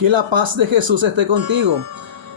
Que la paz de Jesús esté contigo.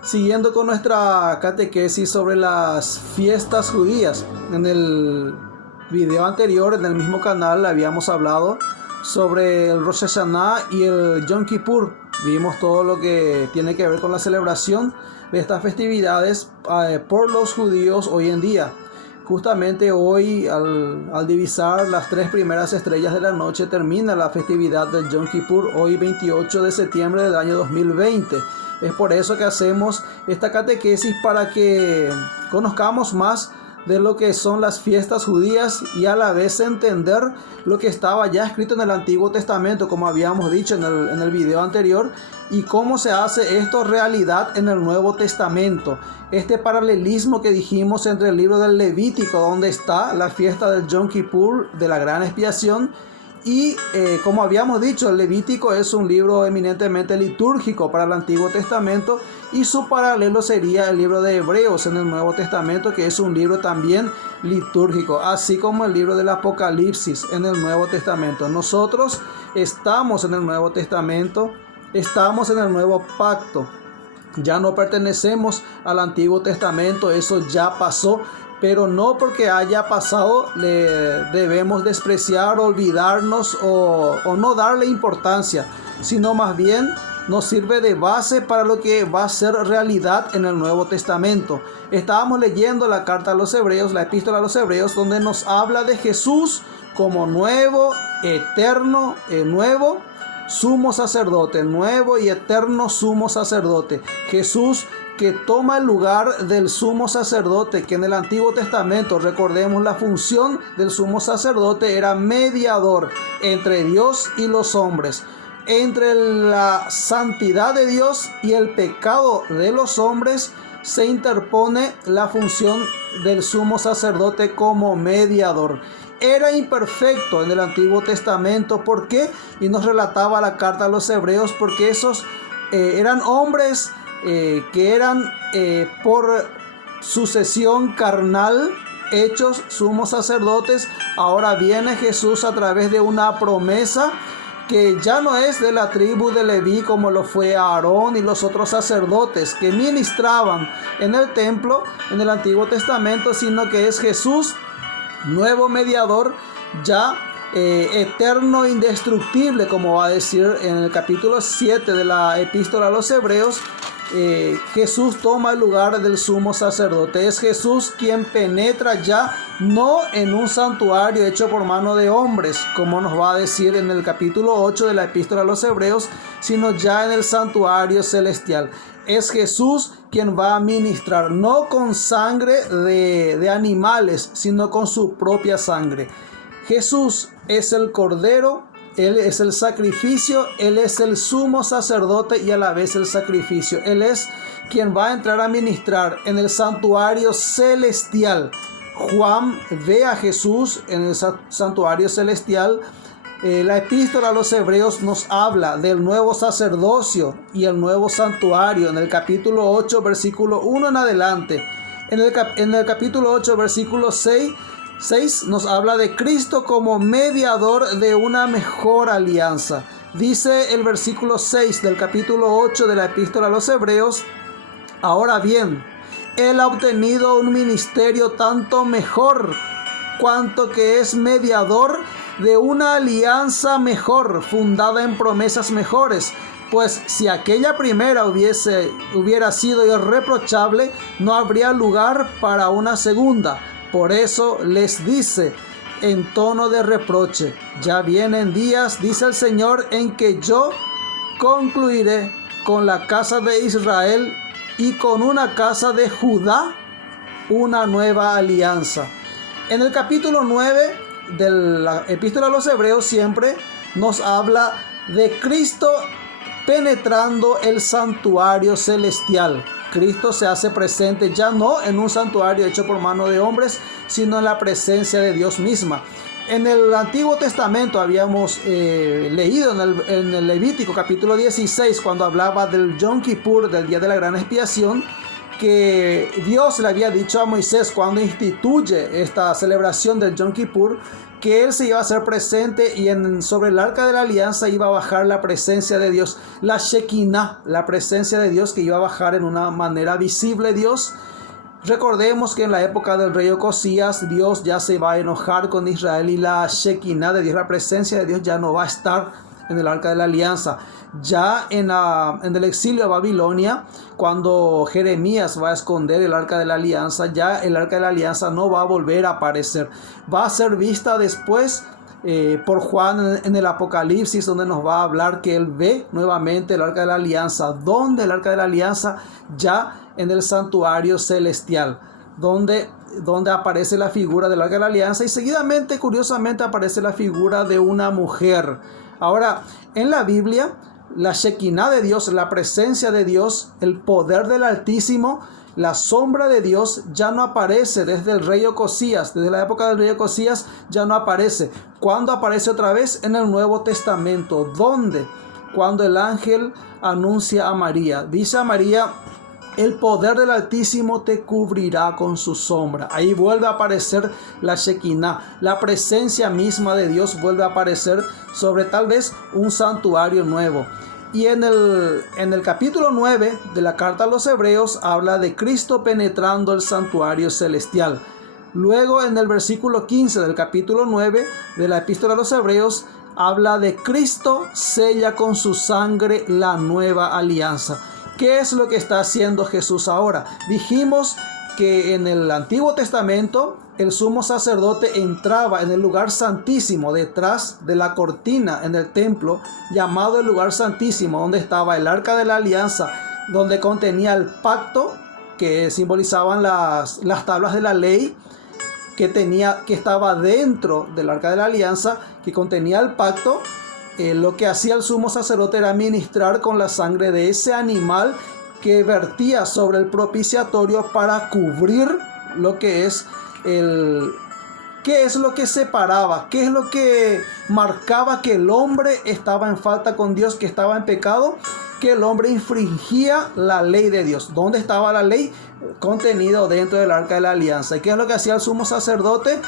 Siguiendo con nuestra catequesis sobre las fiestas judías. En el video anterior, en el mismo canal, habíamos hablado sobre el Rosh Hashanah y el Yom Kippur. Vimos todo lo que tiene que ver con la celebración de estas festividades por los judíos hoy en día. Justamente hoy, al divisar las 3 primeras estrellas de la noche, termina la festividad del Yom Kippur, hoy 28 de septiembre del año 2020. Es por eso que hacemos esta catequesis, para que conozcamos más de lo que son las fiestas judías y a la vez entender lo que estaba ya escrito en el Antiguo Testamento, como habíamos dicho en el video anterior, y cómo se hace esto realidad en el Nuevo Testamento. Este paralelismo que dijimos entre el libro del Levítico, donde está la fiesta del Yom Kippur, de la gran expiación, y como habíamos dicho, el Levítico es un libro eminentemente litúrgico para el Antiguo Testamento, y su paralelo sería el libro de Hebreos en el Nuevo Testamento, que es un libro también litúrgico, así como el libro del Apocalipsis en el Nuevo Testamento. Nosotros estamos en el Nuevo Testamento, estamos en el Nuevo Pacto. Ya no pertenecemos al Antiguo Testamento, eso ya pasó. Pero no porque haya pasado le debemos despreciar, olvidarnos o no darle importancia, sino más bien nos sirve de base para lo que va a ser realidad en el Nuevo Testamento. Estábamos leyendo la carta a los Hebreos, la epístola a los Hebreos, donde nos habla de Jesús como nuevo, eterno, nuevo sumo sacerdote, nuevo y eterno sumo sacerdote. Jesús, que toma el lugar del sumo sacerdote, que en el Antiguo Testamento, recordemos, la función del sumo sacerdote era mediador entre Dios y los hombres, entre la santidad de Dios y el pecado de los hombres. Se interpone la función del sumo sacerdote como mediador. Era imperfecto en el Antiguo Testamento. ¿Por qué? Y nos relataba la carta a los Hebreos, porque esos eran hombres que eran por sucesión carnal hechos sumos sacerdotes. Ahora viene Jesús a través de una promesa que ya no es de la tribu de Leví, como lo fue Aarón y los otros sacerdotes que ministraban en el templo en el Antiguo Testamento, sino que es Jesús, nuevo mediador, ya eterno, indestructible, como va a decir en el capítulo 7 de la epístola a los Hebreos. Jesús toma el lugar del sumo sacerdote. Es Jesús quien penetra ya no en un santuario hecho por mano de hombres, como nos va a decir en el capítulo 8 de la epístola a los Hebreos, sino ya en el santuario celestial. Es Jesús quien va a ministrar, no con sangre de animales, sino con su propia sangre. Jesús es el Cordero, Él es el sacrificio, Él es el sumo sacerdote y a la vez el sacrificio. Él es quien va a entrar a ministrar en el santuario celestial. Juan ve a Jesús en el santuario celestial. La epístola a los Hebreos nos habla del nuevo sacerdocio y el nuevo santuario en el capítulo 8, versículo 1 en adelante. En el capítulo 8, versículo 6 nos habla de Cristo como mediador de una mejor alianza. Dice el versículo 6 del capítulo 8 de la epístola a los Hebreos: ahora bien, Él ha obtenido un ministerio tanto mejor, cuanto que es mediador de una alianza mejor, fundada en promesas mejores. Pues si aquella primera hubiera sido irreprochable, no habría lugar para una segunda. Por eso les dice en tono de reproche: ya vienen días, dice el Señor, en que yo concluiré con la casa de Israel y con una casa de Judá una nueva alianza. En el capítulo 9 de la epístola a los Hebreos siempre nos habla de Cristo penetrando el santuario celestial. Cristo se hace presente ya no en un santuario hecho por mano de hombres, sino en la presencia de Dios misma. En el Antiguo Testamento habíamos leído en el Levítico capítulo 16, cuando hablaba del Yom Kippur, del día de la gran expiación, que Dios le había dicho a Moisés cuando instituye esta celebración del Yom Kippur, que Él se iba a hacer presente y sobre el arca de la alianza iba a bajar la presencia de Dios, la Shekinah, la presencia de Dios que iba a bajar en una manera visible Dios. Recordemos que en la época del rey Ocosías, Dios ya se va a enojar con Israel y la Shekinah de Dios, la presencia de Dios ya no va a estar en el arca de la alianza. Ya en el exilio de Babilonia, cuando Jeremías va a esconder el arca de la alianza, ya el arca de la alianza no va a volver a aparecer. Va a ser vista después por Juan en el Apocalipsis, donde nos va a hablar que él ve nuevamente el arca de la alianza. ¿Dónde el arca de la alianza? Ya en el santuario celestial, donde aparece la figura del arca de la alianza y seguidamente, curiosamente, aparece la figura de una mujer. Ahora, en la Biblia, la Shekinah de Dios, la presencia de Dios, el poder del Altísimo, la sombra de Dios ya no aparece desde el rey Ocosías, desde la época del rey Ocosías ya no aparece. ¿Cuándo aparece otra vez? En el Nuevo Testamento. ¿Dónde? Cuando el ángel anuncia a María. Dice a María: el poder del Altísimo te cubrirá con su sombra. Ahí vuelve a aparecer la Shekinah. La presencia misma de Dios vuelve a aparecer sobre tal vez un santuario nuevo. Y en el capítulo 9 de la carta a los Hebreos habla de Cristo penetrando el santuario celestial. Luego en el versículo 15 del capítulo 9 de la epístola a los Hebreos habla de Cristo sella con su sangre la nueva alianza. ¿Qué es lo que está haciendo Jesús ahora? Dijimos que en el Antiguo Testamento el sumo sacerdote entraba en el lugar santísimo, detrás de la cortina en el templo, llamado el lugar santísimo, donde estaba el arca de la alianza, donde contenía el pacto, que simbolizaban las tablas de la ley, que estaba dentro del arca de la alianza, que contenía el pacto. Lo que hacía el sumo sacerdote era ministrar con la sangre de ese animal que vertía sobre el propiciatorio para cubrir lo que es ¿qué es lo que separaba? ¿Qué es lo que marcaba que el hombre estaba en falta con Dios, que estaba en pecado? Que el hombre infringía la ley de Dios. ¿Dónde estaba la ley? Contenido dentro del arca de la alianza. ¿Y qué es lo que hacía el sumo sacerdote?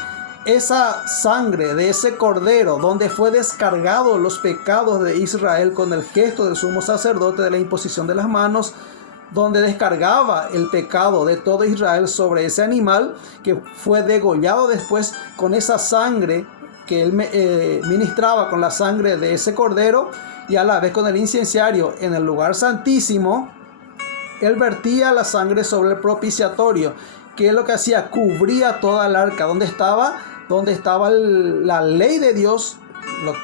Esa sangre de ese cordero, donde fue descargado los pecados de Israel con el gesto del sumo sacerdote de la imposición de las manos, donde descargaba el pecado de todo Israel sobre ese animal que fue degollado después, con esa sangre que él ministraba con la sangre de ese cordero, y a la vez con el incenciario en el lugar santísimo, él vertía la sangre sobre el propiciatorio. ¿Qué es lo que hacía? Cubría toda el arca. ¿Dónde estaba la ley de Dios? Lo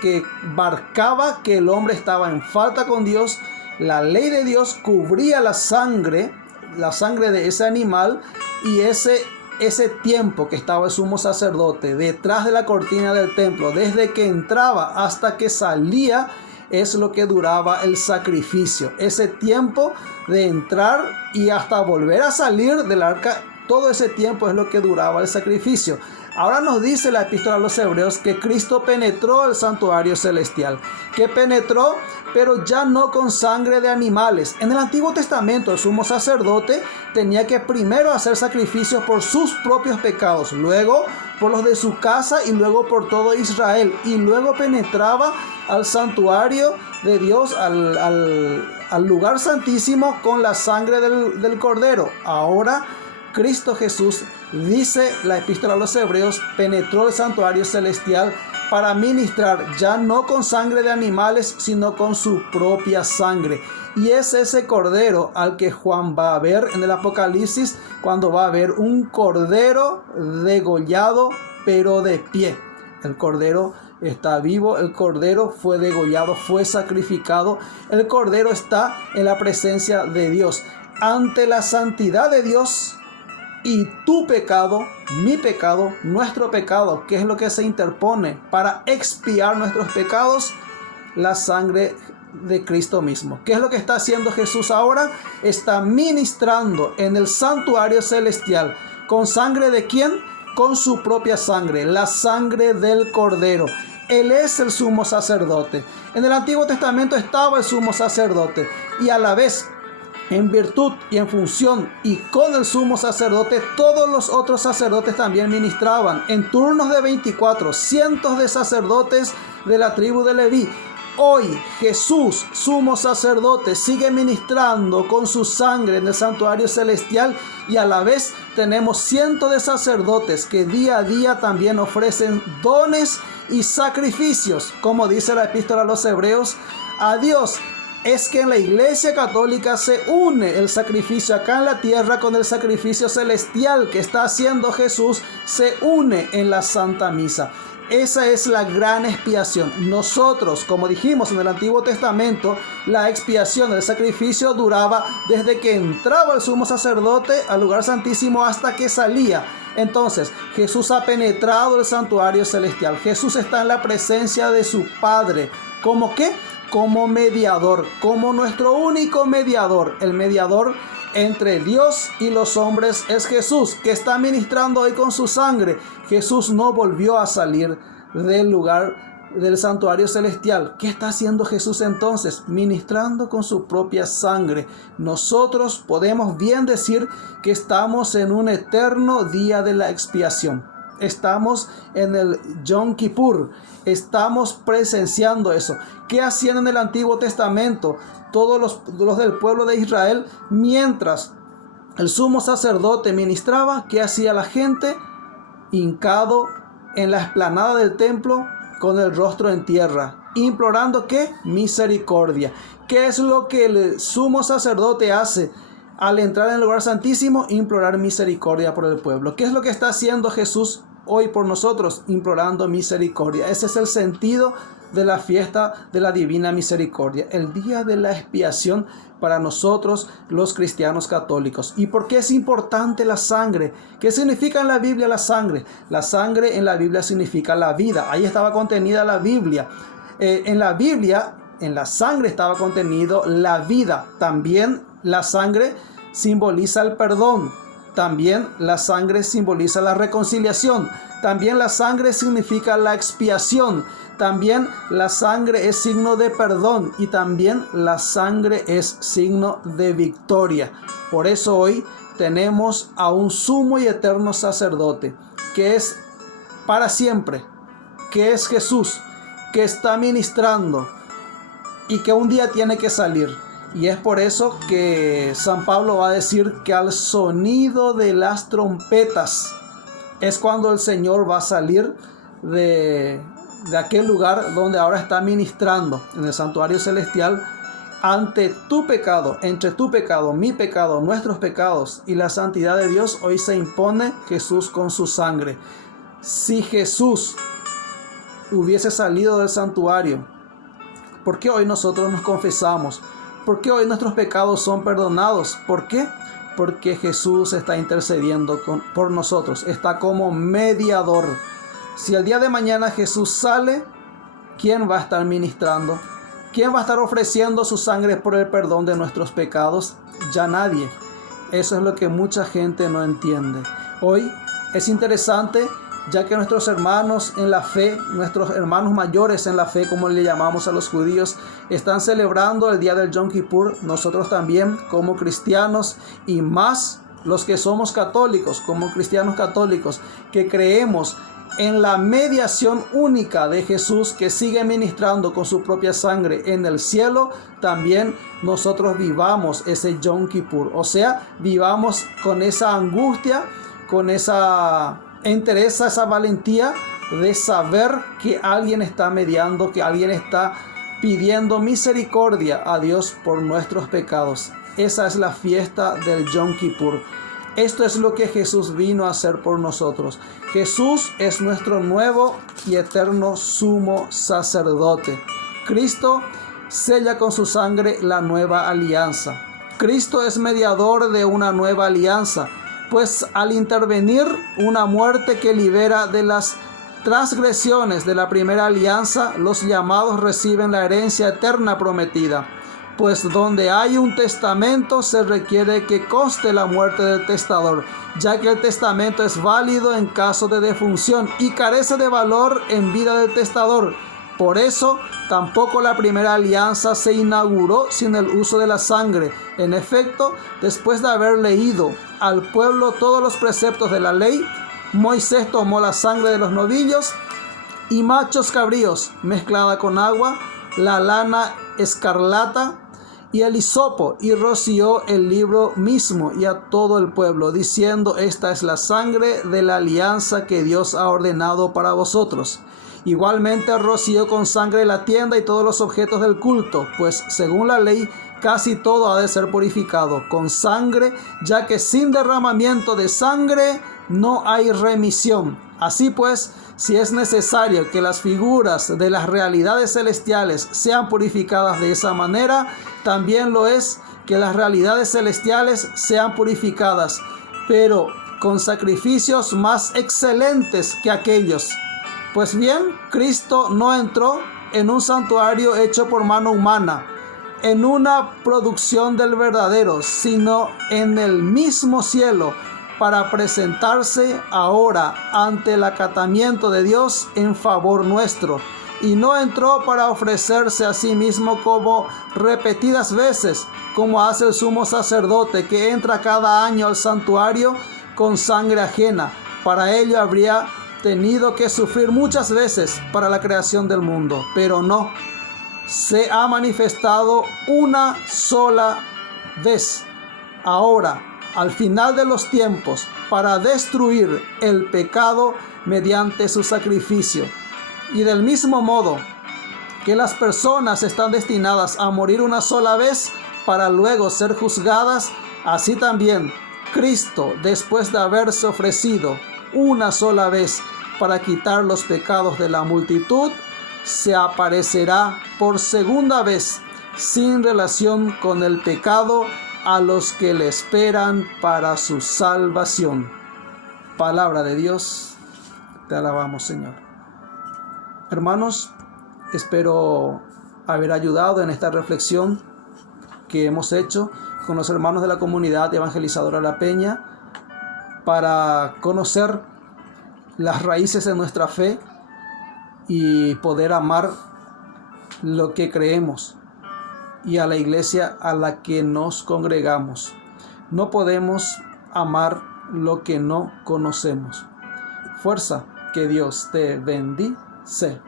que marcaba que el hombre estaba en falta con Dios. La ley de Dios cubría la sangre de ese animal, y ese tiempo que estaba el sumo sacerdote detrás de la cortina del templo, desde que entraba hasta que salía, es lo que duraba el sacrificio. Ese tiempo de entrar y hasta volver a salir del arca, todo ese tiempo es lo que duraba el sacrificio. Ahora nos dice la epístola a los Hebreos que Cristo penetró el santuario celestial. Que penetró, pero ya no con sangre de animales. En el Antiguo Testamento el sumo sacerdote tenía que primero hacer sacrificios por sus propios pecados, luego por los de su casa y luego por todo Israel. Y luego penetraba al santuario de Dios, al lugar santísimo, con la sangre del cordero. Ahora Cristo Jesús, dice la epístola a los Hebreos, penetró el santuario celestial para ministrar ya no con sangre de animales, sino con su propia sangre. Y es ese cordero al que Juan va a ver en el Apocalipsis, cuando va a ver un cordero degollado pero de pie. El cordero está vivo, el cordero fue degollado, fue sacrificado. El cordero está en la presencia de Dios, ante la santidad de Dios. Y tu pecado, mi pecado, nuestro pecado, ¿qué es lo que se interpone para expiar nuestros pecados? La sangre de Cristo mismo. ¿Qué es lo que está haciendo Jesús ahora? Está ministrando en el santuario celestial. ¿Con sangre de quién? Con su propia sangre, la sangre del Cordero. Él es el sumo sacerdote. En el Antiguo Testamento estaba el sumo sacerdote, y a la vez en virtud y en función y con el sumo sacerdote, todos los otros sacerdotes también ministraban en turnos de 24, cientos de sacerdotes de la tribu de Leví. Hoy Jesús, sumo sacerdote, sigue ministrando con su sangre en el santuario celestial, y a la vez tenemos cientos de sacerdotes que día a día también ofrecen dones y sacrificios, como dice la epístola a los Hebreos, a Dios. Es que en la Iglesia Católica se une el sacrificio acá en la tierra con el sacrificio celestial que está haciendo Jesús, se une en la Santa Misa. Esa es la gran expiación. Nosotros, como dijimos en el Antiguo Testamento, la expiación, el sacrificio duraba desde que entraba el sumo sacerdote al lugar santísimo hasta que salía. Entonces, Jesús ha penetrado el santuario celestial. Jesús está en la presencia de su Padre. ¿Cómo qué? Como mediador, como nuestro único mediador. El mediador entre Dios y los hombres es Jesús, que está ministrando hoy con su sangre. Jesús no volvió a salir del lugar del santuario celestial. ¿Qué está haciendo Jesús entonces? Ministrando con su propia sangre. Nosotros podemos bien decir que estamos en un eterno día de la expiación. Estamos en el Yom Kippur. Estamos presenciando eso. ¿Qué hacían en el Antiguo Testamento todos los del pueblo de Israel? Mientras el sumo sacerdote ministraba, ¿qué hacía la gente? Hincado en la explanada del templo con el rostro en tierra, implorando ¿qué? Misericordia. ¿Qué es lo que el sumo sacerdote hace al entrar en el lugar santísimo? Implorar misericordia por el pueblo. ¿Qué es lo que está haciendo Jesús hoy por nosotros? Implorando misericordia. Ese es el sentido de la fiesta de la Divina Misericordia, el día de la expiación para nosotros los cristianos católicos. ¿Y por qué es importante la sangre? ¿Qué significa en la Biblia la sangre? La sangre en la Biblia significa la vida. Ahí estaba contenida la Biblia. En la Biblia, en la sangre estaba contenido la vida. También la sangre simboliza el perdón. También la sangre simboliza la reconciliación. También la sangre significa la expiación. También la sangre es signo de perdón. Y también la sangre es signo de victoria. Por eso hoy tenemos a un sumo y eterno sacerdote, que es para siempre, que es Jesús, que está ministrando y que un día tiene que salir. Y es por eso que San Pablo va a decir que al sonido de las trompetas es cuando el Señor va a salir de aquel lugar donde ahora está ministrando en el santuario celestial. Ante tu pecado, entre tu pecado, mi pecado, nuestros pecados y la santidad de Dios, hoy se impone Jesús con su sangre. Si Jesús hubiese salido del santuario, ¿por qué hoy nosotros nos confesamos? ¿Por qué hoy nuestros pecados son perdonados? ¿Por qué? Porque Jesús está intercediendo por nosotros, está como mediador. Si el día de mañana Jesús sale, ¿quién va a estar ministrando? ¿Quién va a estar ofreciendo su sangre por el perdón de nuestros pecados? Ya nadie. Eso es lo que mucha gente no entiende. Hoy es interesante, ya que nuestros hermanos en la fe, nuestros hermanos mayores en la fe, como le llamamos a los judíos, están celebrando el día del Yom Kippur. Nosotros también, como cristianos, y más los que somos católicos, como cristianos católicos, que creemos en la mediación única de Jesús, que sigue ministrando con su propia sangre en el cielo, también nosotros vivamos ese Yom Kippur. O sea, vivamos con esa angustia, con esa entereza, esa valentía de saber que alguien está mediando, que alguien está pidiendo misericordia a Dios por nuestros pecados. Esa es la fiesta del Yom Kippur. Esto es lo que Jesús vino a hacer por nosotros. Jesús es nuestro nuevo y eterno sumo sacerdote. Cristo sella con su sangre la nueva alianza. Cristo es mediador de una nueva alianza, pues al intervenir una muerte que libera de las transgresiones de la primera alianza, los llamados reciben la herencia eterna prometida. Pues donde hay un testamento se requiere que conste la muerte del testador, ya que el testamento es válido en caso de defunción y carece de valor en vida del testador. Por eso tampoco la primera alianza se inauguró sin el uso de la sangre. En efecto, después de haber leído al pueblo todos los preceptos de la ley, Moisés tomó la sangre de los novillos y machos cabríos mezclada con agua, la lana escarlata y el hisopo, y roció el libro mismo y a todo el pueblo, diciendo: esta es la sangre de la alianza que Dios ha ordenado para vosotros. Igualmente roció con sangre la tienda y todos los objetos del culto, pues según la ley casi todo ha de ser purificado con sangre, ya que sin derramamiento de sangre no hay remisión. Así pues, si es necesario que las figuras de las realidades celestiales sean purificadas de esa manera, también lo es que las realidades celestiales sean purificadas, pero con sacrificios más excelentes que aquellos. Pues bien, Cristo no entró en un santuario hecho por mano humana, en una producción del verdadero, sino en el mismo cielo, para presentarse ahora ante el acatamiento de Dios en favor nuestro. Y no entró para ofrecerse a sí mismo como repetidas veces, como hace el sumo sacerdote, que entra cada año al santuario con sangre ajena. Para ello habría tenido que sufrir muchas veces para la creación del mundo, pero no, se ha manifestado una sola vez, ahora, al final de los tiempos, para destruir el pecado mediante su sacrificio. Y del mismo modo que las personas están destinadas a morir una sola vez para luego ser juzgadas, así también Cristo, después de haberse ofrecido una sola vez para quitar los pecados de la multitud, se aparecerá por segunda vez sin relación con el pecado a los que le esperan para su salvación. Palabra de Dios, te alabamos, Señor. Hermanos, espero haber ayudado en esta reflexión que hemos hecho con los hermanos de la comunidad evangelizadora La Peña para conocer las raíces de nuestra fe y poder amar lo que creemos y a la iglesia a la que nos congregamos. No podemos amar lo que no conocemos. Fuerza, que Dios te bendice.